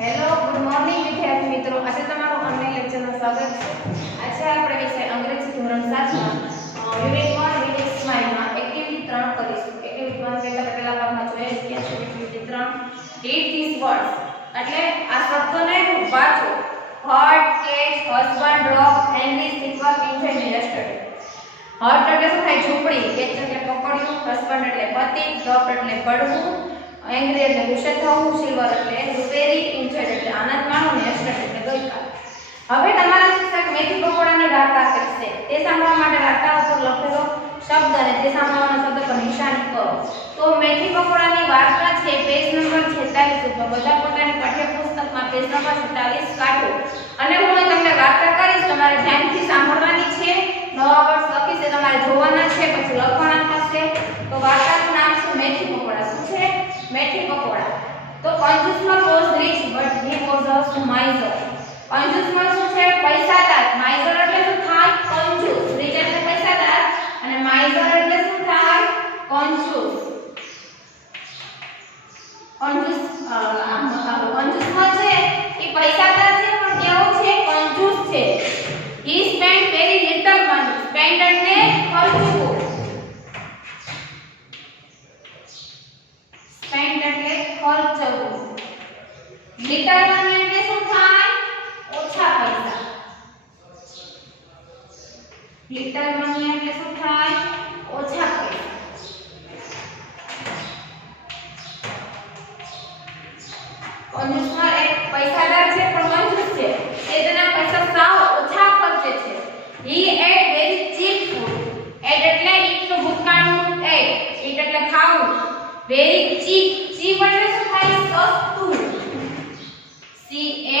Hello good morning વિદ્યાર્થી મિત્રો, આજે તમારું ઓનલાઈન લેક્ચરમાં સ્વાગત છે. આજે આપણે વિષય અંગ્રેજી ધોરણ 7 માં યુનિટ 1 વિષય સ્માઇલમાં એક્ટિવિટી 3 કરીશું. એક્ટિવિટી 1 પહેલા ભાગમાં જોઈએ કે છે એક્ટિવિટી 3 રીડ ધીસ વર્ડ્સ, એટલે આ શબ્દોને વાંચો. Hurt, cage, husband, dog, henry, silver, engine, yesterday. Hurt એટલે શું થાય? ઝૂંપડી. કેજ એટલે પકડ્યું, હસબન્ડ એટલે પતિ, ડોગ એટલે પડવું, એંગ્રી એટલે ગુસ્સે થવું, સિલ્વર એટલે રૂપેરી, ઇન્જર્ડ એટલે આનંદ માણવો, ને યસ્ટરડે એટલે ગઈકાલ. હવે તમારા શિક્ષક મેથી પકોડાની વાર્તા કહેશે. તે સાંભળવા માટે વાર્તા ઉપર લખેલો શબ્દ અને તે સાંભળવાના શબ્દ પર નિશાની કરો. તો મેથી પકોડાની વાર્તા છે પેજ નંબર 46 ઉપર. બધા પોતાની પાઠ્યપુસ્તકમાં પેજ નંબર 46 કાઢો અને હું તમને વાર્તા કરીશ. તમારે ધ્યાનથી સાંભળવાની છે. નવા વર્ડ લખીશ એ તમારે જોવાના છે, પછી લખવાના થશે. તો વાર્તાનું નામ છે મેથી પકોડા. શું છે? મેથી પકોડા. તો કંજૂસમાં was rich but he was a miser. કંજૂસમાં શું છે? પૈસાદાર. માઇઝર એટલે શું થાય? કંજૂસ. રીચ એટલે પૈસાદાર અને માઇઝર એટલે શું થાય? કંજૂસ. કંજૂસમાં છે એ પૈસાદાર છે પણ કેવો છે? કંજૂસ છે. He spent very little money. Spend એટલે ખર્ચવું. Spend એટલે ખર્ચવું. Little money એટલે શું થાય? ઓછા પૈસા. Little money એટલે શું થાય? ઓછા પૈસા. કંજૂસમાં એક પૈસાદાર છે પણ કંજૂસ છે. એ તેના પૈસા સાવ ઓછા ખર્ચે છે. He ate very cheap food. Ate એટલે eat નું ભૂતકાળનું ate. Eat એટલે ખાવું. Very cheap. Cheap એટલે શું થાય? સસ્તું. C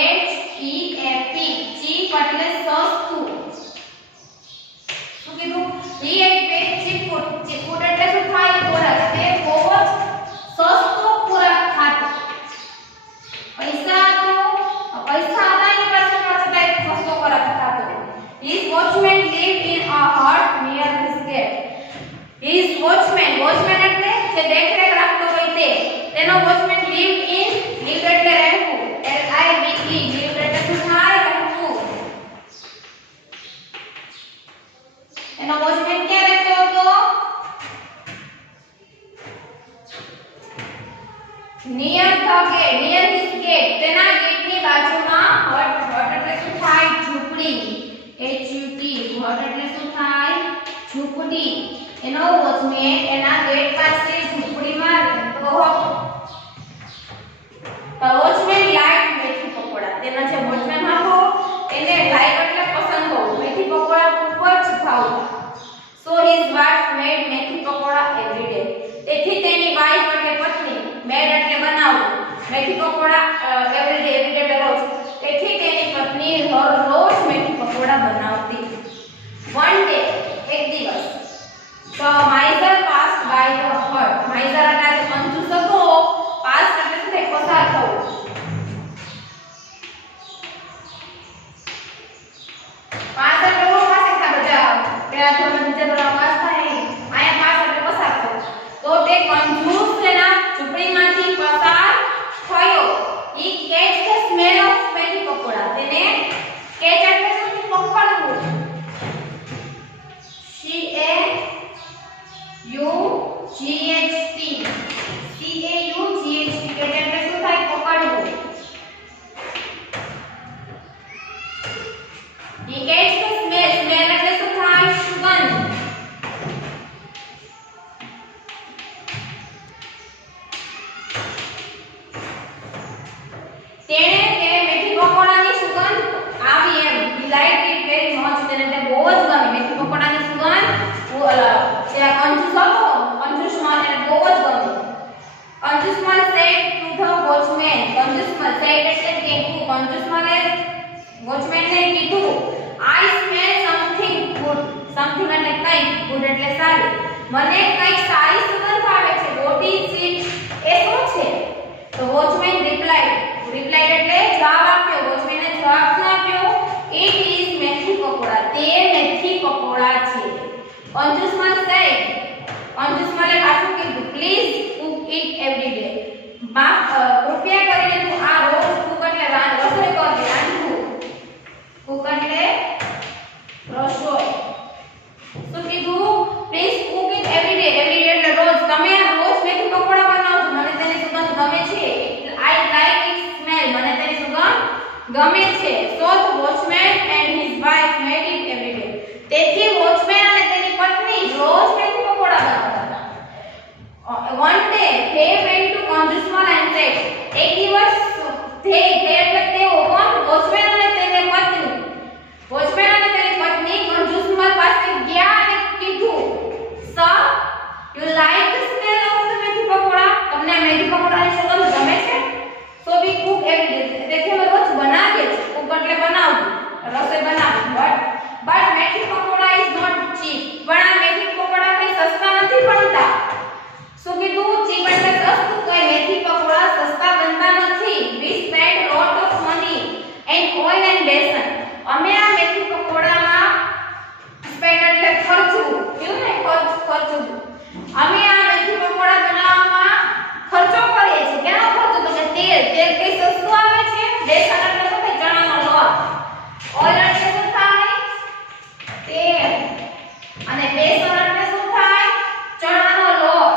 H E A P. cheap એટલે સસ્તું. શું કીધું? He ate very cheap food. cheap food એટલે શું થાય? ખોરાક. તે બહુ જ સસ્તો ખોરાક ખાતો. પૈસા હતા એની પાસે છતાં એક સસ્તો ખોરાક ખાતો. His watchman lived in a hut near his gate. His watchman એટલે જે દેખરેખ રાખતો હોય તે. તેનો watchman lived in. lived એટલે રહેવું. L I V E. lived એટલે શું થાય? રહેવું. એનો watchman ક્યાં રહેતો હતો? near the gate. near his gate. તેના ગેટની બાજુમાં hut. hut એટલે શું થાય? ઝૂંપડી. H U T. hut એટલે શું થાય? ઝૂંપડી. એનો વોચમેન એના ગેટ પાસે ઝૂંપડીમાં રહેતો હતો. The watchman liked મેથી પકોડા. તેના જે વોચમેન હતો એને લાઈક એટલે પસંદ હોવું. મેથી પકોડા ખૂબ જ ભાવતા. So his wife made મેથી પકોડા every day. તેથી તેની વાઈફ એટલે પત્ની, મેડ એટલે બનાવવું, મેથી પકોડા every day એટલે રોજ. તેથી તેની પત્ની રોજ મેથી પકોડા બનાવતી. One day. એક દિવસ. The miser passed by the hut. miser એટલે કંજૂસ હતો. પાસ એટલે શું થાય? પસાર થવું. પાસ એટલે નો પાસ થાય બધા પેલા ધોરણ નીચે ધોરણ પાસ થાય. આયા પાસ એટલે પસાર થવું. તો તે કંજૂસ તેના ઝૂંપડીમાંથી પસાર થયો. He catch the smell of મેથી પકોડા. તેને catch એટલે શું? પકડવું. C A U G H T. C A U G H T. catch એટલે શું થાય? પકડવું. He catch the smell. smell એટલે શું થાય? સુગંધ. તેણે કે મેથી પકોડાની સુગંધ આવી એમ. He liked it very much. તેને તે બહુ જ ગમી મેથી પકોડાની સુગંધ. જે કંજૂસમાં તેને બહુ જ ગમી. કંજૂસમાં said to the watchman. કંજૂસમાં said એટલે કહેવું. કંજૂસમાને વોચમેનને કીધું, I smell something good. something એટલે કંઈક, good એટલે સારી. મને કંઈક સારી સુગંધ આવે છે. What is it? એ શું છે? તો વોચમેન replied. એટલે જવાબ આપ્યો. વોચમેને જવાબ શું આપ્યો? It is મેથી પકોડા. તે મેથી પકોડા છે. કંજૂસમાં said. કંજૂસમાને પાછું કીધું, Please cook it every day. કૃપયા કરીને તું આ રોજ cook ગમે છે. So the watchman and his wife made it every day. તેથી વોચમેન અને તેની પત્ની રોજ મેથી પકોડા બનાવતા હતા. One day they went to consumer and said, એક દિવસ they એટલે તેઓ કોણ વોચમેન અને તેની પત્ની વોચમેન અને તેની પત્ની consumer પાસે ગયા અને કીધું, Sir, you like the smell of the મેથી પકોડા? તમને આ મેથી પકોડાની સુગંધ ગમે છે? So we cook every day. તેથી અમે રોજ બનાવીએ છીએ. cook એટલે બનાવવું, રસોઈ બનાવવી. But મેથી પકોડા is not cheap. પણ આ મેથી પકોડા કઈ સસ્તા નથી બનતા. શું કીધું? cheap એટલે સસ્તું. કઈ મેથી પકોડા સસ્તા બનતા નથી. We spend lot of money and oil and besan. અમે આ મેથી પકોડામાં spend એટલે ખર્ચવું. કેવું ને ખર્ચવું. અમે આ મેથી પકોડા બનાવવામાં ખર્ચો કરીએ છીએ. કેનો ખર્ચો? તો કે તેલ કઈ સસ્તું આવે છે. બેસન એટલે શું? કે ચણાનો લોટ. ઓઇલ એટલે શું થાય? તેલ. અને બેસન એટલે શું થાય? ચણાનો લોટ.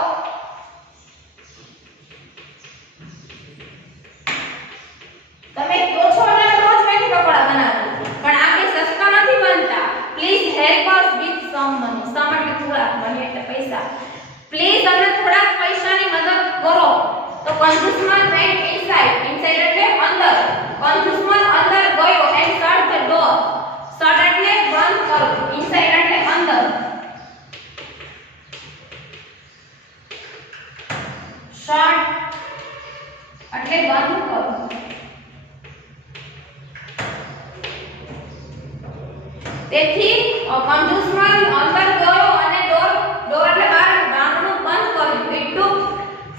તમે કહો છો એટલે રોજ મેથી પકોડા બનાવો, પણ આ કઈ સસ્તા નથી બનતા. Please help us with some money. Some એટલે થોડા, મની એટલે પૈસા. પ્લીઝ અમને થોડા પૈસાની મદદ કરો. તો consumer went inside. inside એટલે અંદર. consumer અંદર ગયો and shut the door. shut એટલે બંધ કરો. inside એટલે અંદર. shut એટલે બંધ કરો. તેથી consumer અંદર ગયો અને ડોર એટલે બારણું બંધ કર્યું. It took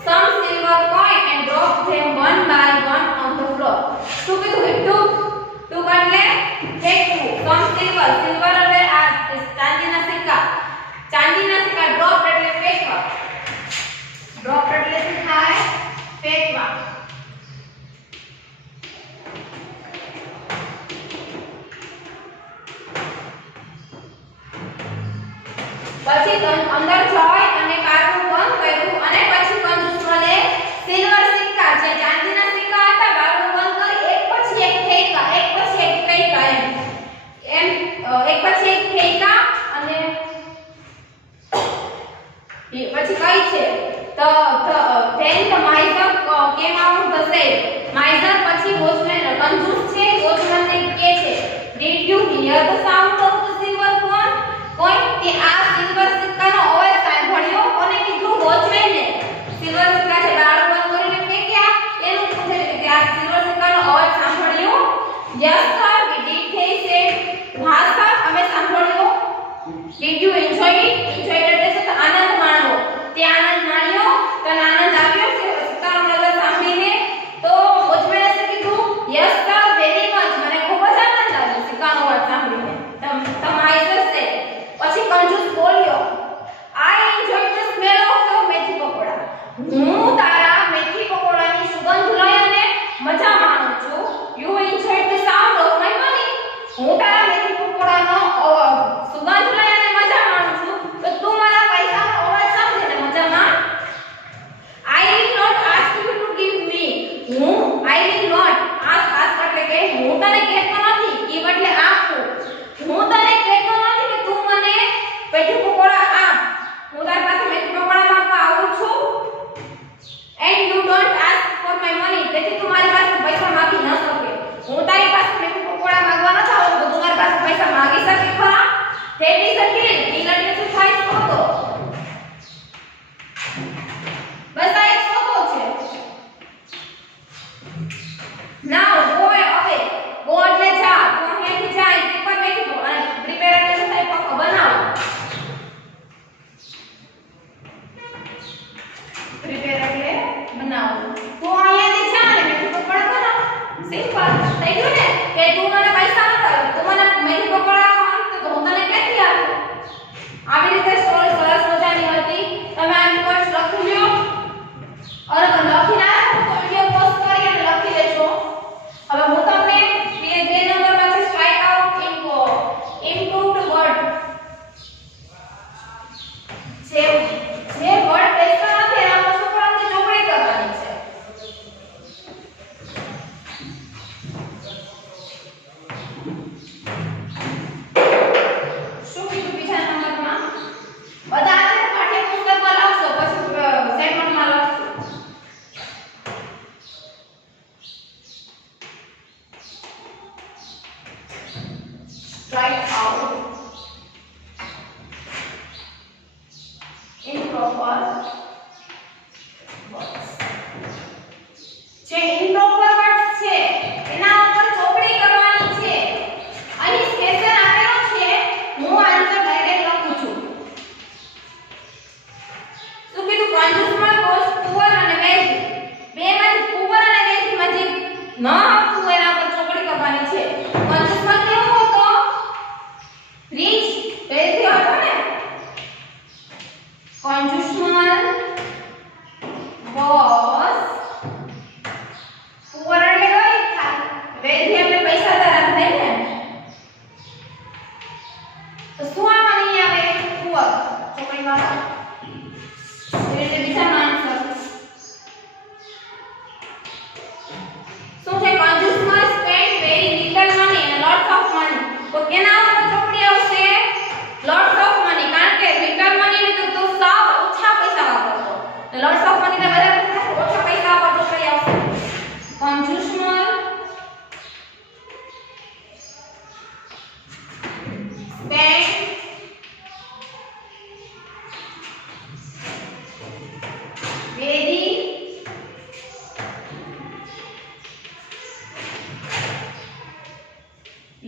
some silver coin and dropped them one by one on the floor. શું કીધું? It took એટલે ફેંકવું. some silver એટલે આ ચાંદીના સિક્કા. drop એટલે ફેંકવા. drop એટલે શું થાય? ફેંકવા. પછી અંદર જઈ અને કારનું બંધ કર્યું અને પછી કંજૂસમલે સિલ્વર સિક્કા જે ચાંદીના સિક્કા હતા બારણું બંધ કરી એક પછી એક ફેંકા એમ એક પછી એક ફેંકા અને પછી કઈ છે તો then the miser came out the said miser પછી વોચમેન કંજૂસ છે વોચમેનને કહે છે did you hear the sound of the silver coin? કોઈ કે આ સિલ્વર સિક્કાનો અવાજ સાંભળ્યો? કોને કીધું? વોચમેનને. સિલ્વર સિક્કા છે બારણું બંધ કરીને ફેંક્યા એનું પૂછે છે કે આ સિલ્વર સિક્કાનો અવાજ સાંભળ્યો? yes sir we did, they said. હા સર અમે સાંભળ્યો. did you enjoy it? enjoy એટલે શું? આનંદ માણવો. તે આનંદ માણ્યો? તને આનંદ આવ્યો સિક્કાનો અવાજ સાંભળીને? તો વોચમેને શું કીધું? yes sir very much. મને ખૂબ જ આનંદ આવ્યો સિક્કાનો અવાજ સાંભળીને. તમારી છે પછી કંજૂસ બોલ્યો I enjoyed the smell of your મેથી પકોડા. હું તારા મેથી પકોડાની સુગંધ લઈ અને મજા માણું છું. You enjoyed the sound of my money. હું તારા મેથી પકોડાનો સુગંધ લઈ અને મજા માણું છું તો તું મારા પૈસાનો અવાજ સાંભળીને મજા માણ. I will not ask you to give me. I will not ask એટલે કે હું તને કહેતો નથી. give એટલે આપવું. હું તને કહેતો નથી કે તું મને મેથી પકોડા આપ. હું તારી પાસે મેથી પકોડા માંગવા આવું છું. and you don't ask for my money. તેથી તું મારી પાસે પૈસા માંગી ન શકે. હું તારી પાસે મેથી પકોડા માંગવા ન જાઉં તો તું મારી પાસે પૈસા માંગી શકે ખરા? that is a deal. deal એટલે શું થાય? સોદો. બસ આ એક સોદો છે. now go away. go એટલે જા. તો અહીંયાથી ન આવતું એના પર ચોકડી કરવાની છે. કંજૂસમાં કેવો હતો? રીચ વેલ્થી હતો ને. કંજૂસમાં was પુઅર એટલે ગરીબ થાય. વેલ્થી એટલે પૈસાદાર થાય ને. તો શું આવવાની આવે? પુઅર ચોકડીમાં. એટલે બીજાનો આન્સર શું છે? કંજૂસમાં spend very little money and lots of money. તો કેના ઉપર ચોકડી આવશે? lots of money. કારણ કે little money એટલે તો સાવ ઓછા પૈસા વાપરતો. તો lots of money એટલે વધારે ઓછા પૈસા વાપરતો ચોકડી આવશે. કંજૂસમાં spend very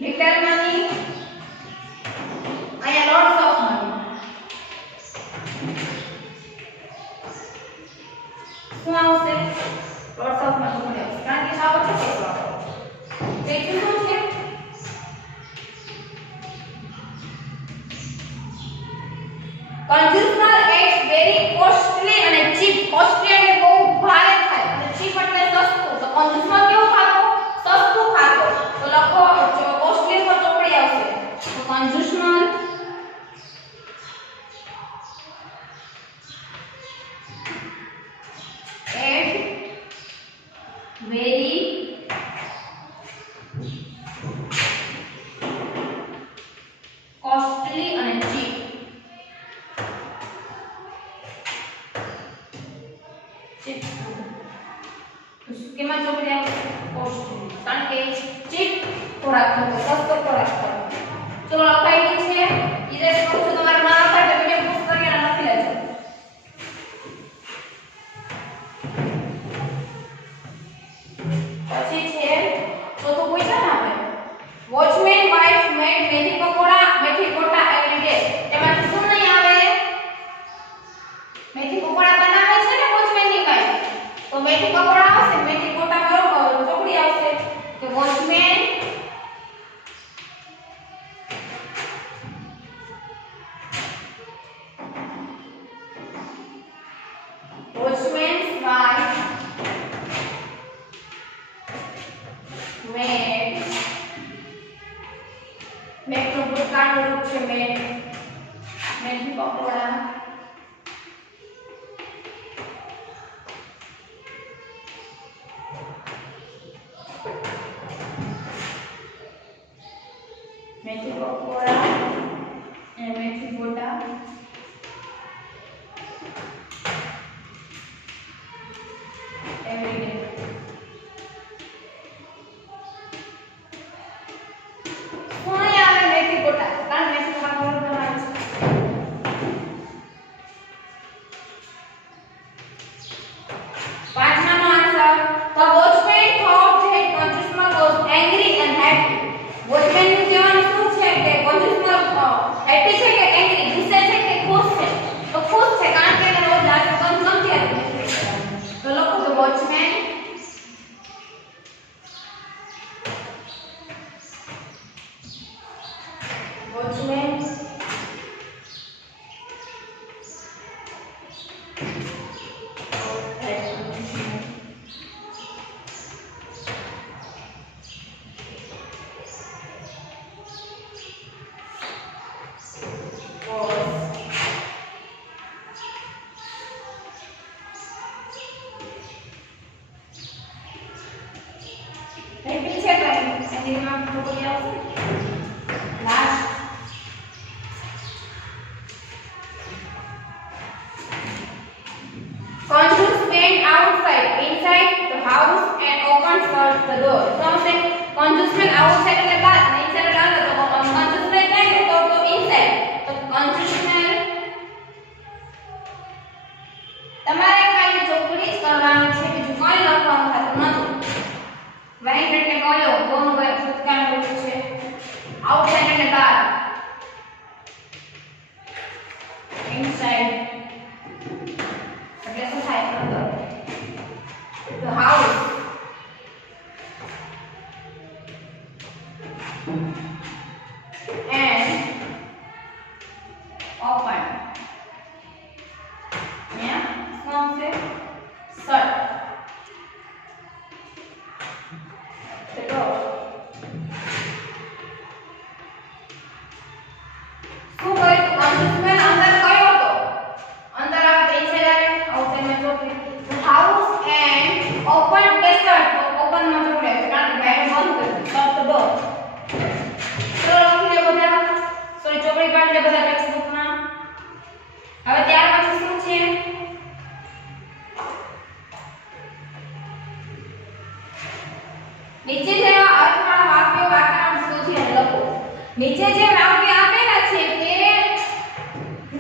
little money and lots of money. શું આવશે? lots of money મળે. કારણ કે સાવ ઓછા પૈસા વાપરતો. ત્રીજું શું છે? Consumer at very costly અને cheap. Costly એટલે બહુ ભારે થાય અને cheap એટલે સસ્તું. તો consumer કેવું ખાતો? સસ્તું ખાતો. તો લખો costly પર ચોકડી આવશે. તો consumer at very costly અને cheap. કેમાં ચોકડી આવે? કોસ્ટલી. કારણ કે ચીપ ખોરાક હતો, સસ્તો ખોરાક હતો. ચલો લખાઈ ગયું છે. ઈરે કહું છું તમારે ના આવતા એટલે વિડિયો પોસ્ટ કરીને લખી લેજો. પછી છે ચોથું પૂછ્યા ને આપણે. વોચમેન વાઇફ મેડ મેથી પકોડા એવરી ડે. એમાંથી શું નહીં આવે? મેથી પકોડા બનાવે છે ને વોચમેનની વાઇફ. તો મેથી પકોડા આવશે. મેથી ગોટા બરોબર ચોકડી આવશે. તો વોચમેન વોચમેન્સ વાઇફ મેડ મેથનું ભૂતકાળનું રૂપ છે મેથી પકોડા મેથી પકોડા અને મેથી ગોટા every day. કોણ આવે મેથી ગોટા? કારણ મેથી ગોટા બરોબર બનાવે છે. પાંચમાનો answer. The watchman thought that consumer was angry and happy. Watchman નું કહેવાનું શું છે કે કંજૂસર હેપી છે કે એંગ્રી, ગુસ્સે છે કે ખુશ છે? તો ખુશ છે કારણ કે એને રોજ રાત્રે બંધ નથી આવતું. તો લખો તો વોચમેન હેપી છે કે એંગ્રીમાં ચોકડી આવશે. Last Conjures went outside, inside the house and opened first the door. So say conjures outside એટલે બહાર અને inside એટલે અંદર. તો conjures એટલે તો inside. તો conjures તમારે ખાલી ચોકડી જ કરવાની છે, બીજું કંઈ લખવાનું થતું નથી. went એટલે ગયો, ગોનું ભૂતકાળનું રૂપ છે. outside એટલે બહાર. inside એટલે શું થાય? અંદર. the house and open. Yeah, small से shut. चलो શું કરે તો કન્ડિશનલ અંદર કયો હતો અંદર આ ઇનસાઇડ આવે આઉટસાઇડ માં જોડે હાઉસ એન્ડ ઓપન ડેસર્ટ તો ઓપન માં જોડે કારણ કે બાય બંધ કરી શટ ધ ડોર ચલો લખી લે બધા સોરી ચોપડી કાઢી લે બધા ટેક્સ્ટ બુક માં હવે ત્યાર પછી શું છે નીચે જેવા અર્થવાળા વાક્યો વાક્યાંશ શોધી અને લખો નીચે જે વાક્ય આપેલા છે તે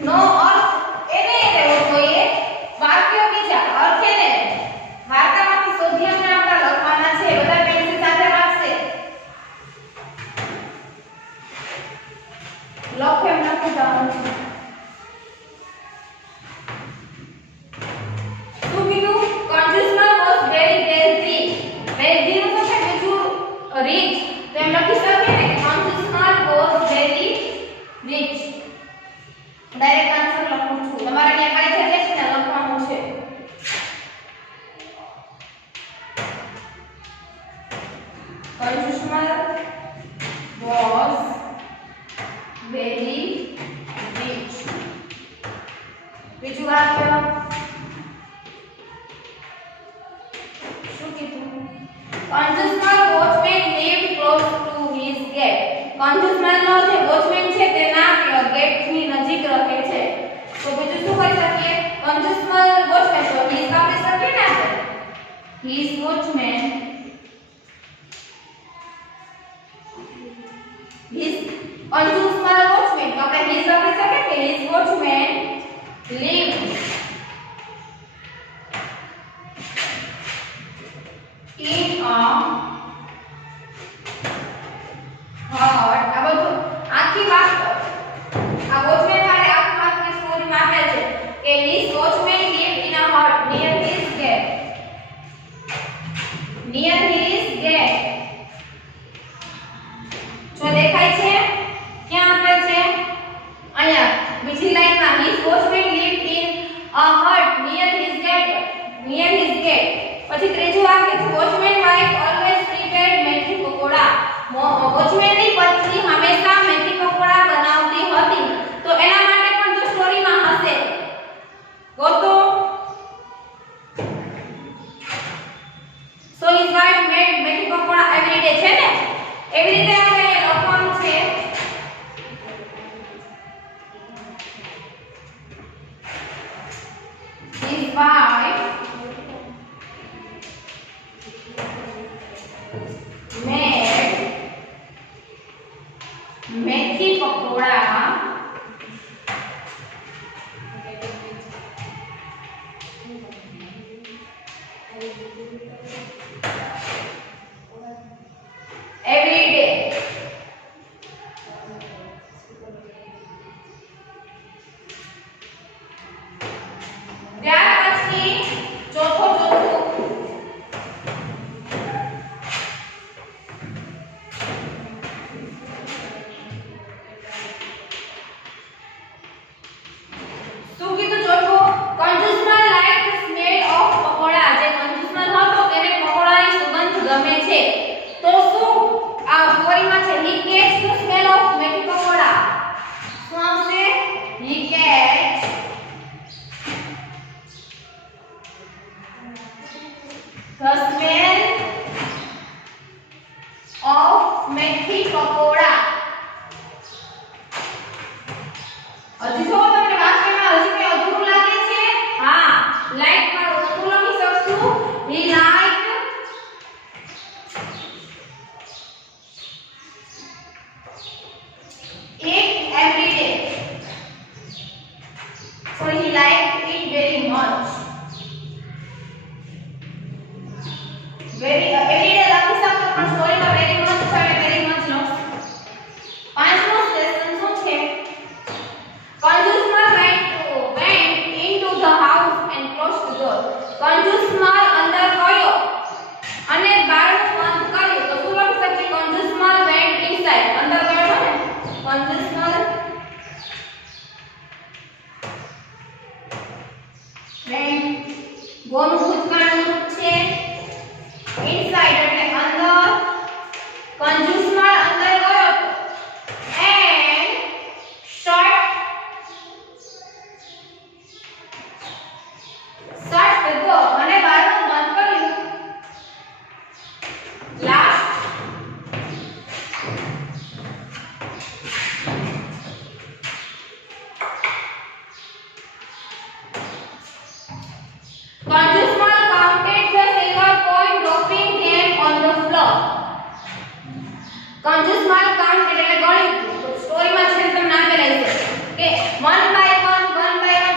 નો અર્થ એને રહેવો જોઈએ વાક્યો બીજા અર્થ એને વાર્તામાંથી શોધી અને આપણે લખવાના છે બધા પેન્સિલ સાથે રાખશે લખો એમ લખી જવાનું છે શું કીધું conditional was very wealthy wealthy નું તો છે બીજું rich તો એમ લખી શકીએ ને conditional was very rich direct answer લખું છું તમારે અહીંયા ખાલી જગ્યા છે ને લખવાનું છે conditional was very rich બીજું વાક્ય શું કીધું conditional watchman lived close to his gate conditional નો જે વોચમેન છે તેના ગેટ ની નજીક રહે છે તો બીજું શું કરી શકીએ conditional watchman તો his આપી શકીએ ને આપણે his watchman his conditional watchman તો આપણે his આપી શકીએ કે his watchman lived in a hut આ બધું આખી વાત આ વોચમેન વાળે આખી વાતની સ્ટોરી માં આપેલ છે કે his watchman lived in a hut near his gate જો દેખાય છે ક્યાં આપેલ છે અહીંયા બીજી લાઈનમાં his watchman lived in a hut near his gate પછી ત્રીજું વાક્ય છે વોચમેન વાઇફ ઓલવેઝ પ્રિપેર્ડ મેથી પકોડા વોચમેનની પત્ની હંમેશા મેથી પકોડા બનાવતી હતી તો એના માટે પણ જો સ્ટોરીમાં હશે ગોતો સો હિઝ વાઇફ મેડ મેથી પકોડા એવરી ડે છે ને એવી રીતે આપણે લખવાનું છે હિઝ વાઇફ मेथी पकोड़ा every day ત્યાર પછી ચોથો જોશું The smell of methi pakoda. હજી જો તમને વાક્યમાં હજી કઈ અધૂરું લાગે છે હા લાઈક માં શું લખી શકશું he liked it every day so he liked it very much very every day લખી શકતો પણ સ્ટોરીમાં very much છે very much નો પાંચમો સેશન શું છે consumer went into the house and closed the door consumer અંદર ગયો અને બારણું બંધ કર્યું તો શું લખી શકીએ consumer went inside ઇનસાઇડ એટલે અંદર, કંજૂસમાળ અંદર ગયો એન્ડ શટ the અને બારણું બંધ કર્યું. Last Conjusmal counted the silver coin, dropping them on the floor. Conjusmal count એટલે ગણ્યું. સ્ટોરીમાં છે તમને આપેલા છે કે 1 by 1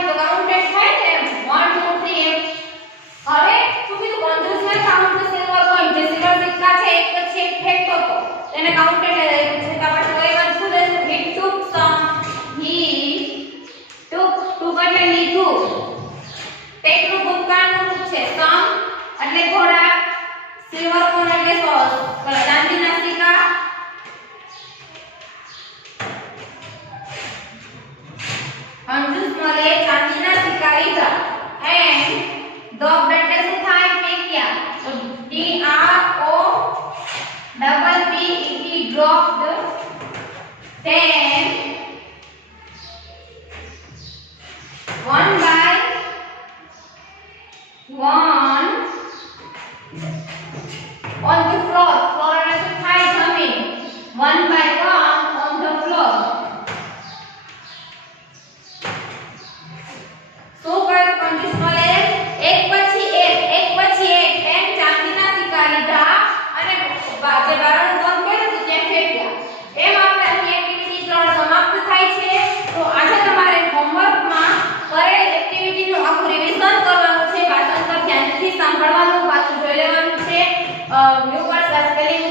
તો કાઉન્ટેડ થાય ને 1 2 3 એમ. હવે શું કીધું conjusmal count the silver coin, જે સિલ્વર સિક્કા છે એક પછી એક ફેંકતો હતો તેને કાઉન્ટેડ છે. તાપા સ્ટોરીમાં શું લેશે? he took એટલે લીધું. ટેક નું ભૂતકાળનું રૂપ છે સમ એટલે થોડા, સિલ્વર કોઇન એટલે ચાંદીના સિક્કા, કંજૂસમલે ચાંદીના સિક્કા લીધા એન્ડ ડ્રોપ્ડ એટલે શું થાય? ફેંક્યા. તો D R O double P E T dropped 10 1 by 1 on the floor. Floor એટલે શું થાય? જમીન. 1 by 1 on the floor. શું કર્યું કંજૂસમલે? એક પછી એક 10 ચાંદીના સિક્કા લીધા અને જે બારણું બંધ કર્યું હતું ત્યાં ફેંક્યા. એમ આપણે અહીં એક્ટિવિટી 3 સમાપ્ત થાય છે. તો આજે તમારે હોમવર્કમાં કરેલ એક્ટિવિટીનું આખું રિવિઝન કરવાનું છે. ભાષાંતર ધ્યાનથી સાંભળવાનું, પાછું જોઈ લેવાનું છે. New word spelling